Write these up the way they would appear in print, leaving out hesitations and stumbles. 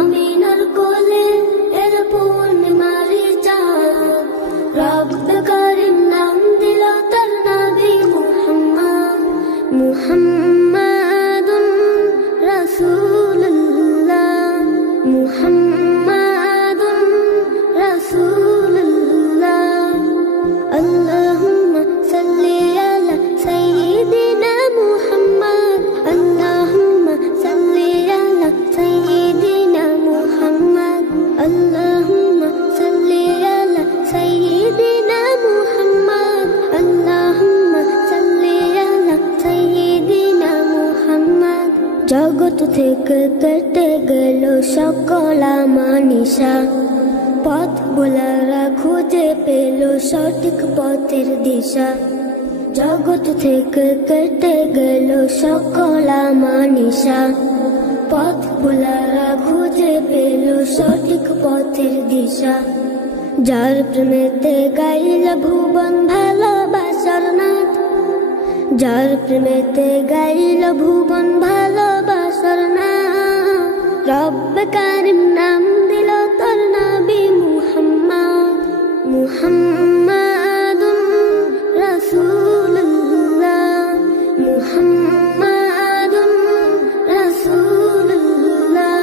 আমিনার কোলে এর পূর্ণিমারি চাঁদ রব করিম নাম দিল তার নবী মুহাম্মদ মুহাম্মাদুন রাসূলুল্লাহ মুহাম্মাদুন রাসূলুল্লাহ আল্লাহুম্মা সাল্লি আলা সাইয়্যিদিনা মুহাম্মদ আল্লাহুম্মা সাল্লি আলা সাইয়্যিদিনা মুহাম্মদ আল্লাহুম্মা সাল্লি আলা সাইয়্যিদিনা মুহাম্মদ আল্লাহুম্মা সাল্লি আলা সাইয়্যিদিনা মুহাম্মদ জগৎ থেকে কেটে গেল সকল আমানিশা পথ ভোলারা খুঁজে পেল সঠিক পথের দিশা জগৎ থেকে কেটে গেল সকল আমানিশা পথ ভোলারা খুঁজে পেল সঠিক পথের দিশা যার প্রেমেতে গাইল ভুবন ভালোবাসার নাথ যার প্রেমেতে গাইল ভুবন ভালোবাসার নাথ রব কারিম নাম দিল তোর নবী মুহাম্মদ মুহাম্মাদুন রাসূলুল্লাহ মুহাম্মাদুন রাসূলুল্লাহ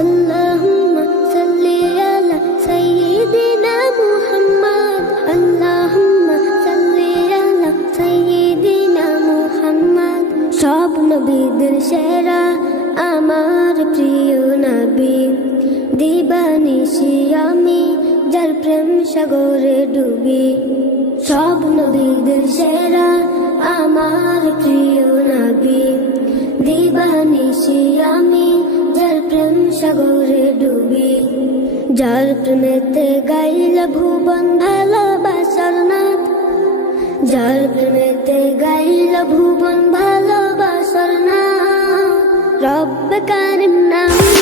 আল্লাহুম্মা সাল্লি আলা সাইয়্যিদিনা মুহাম্মদ আল্লাহুম্মা সাল্লি আলা সাইয়্যিদিনা মুহাম্মদ সব নবীদের সেরা আমার প্রিয় নবী দিবানিশি আমি যার প্রেম সাগরে ডুবি সব নবীদের সেরা আমার প্রিয় নবী দিবানিশি আমি যার প্রেম সাগরে ডুবি যার প্রেমেতে গাইল ভুবন ভালোবাসার নাথ যার প্রেমেতে গাইল ভুবন ভালোবাসার নাথ রব কারিম নাম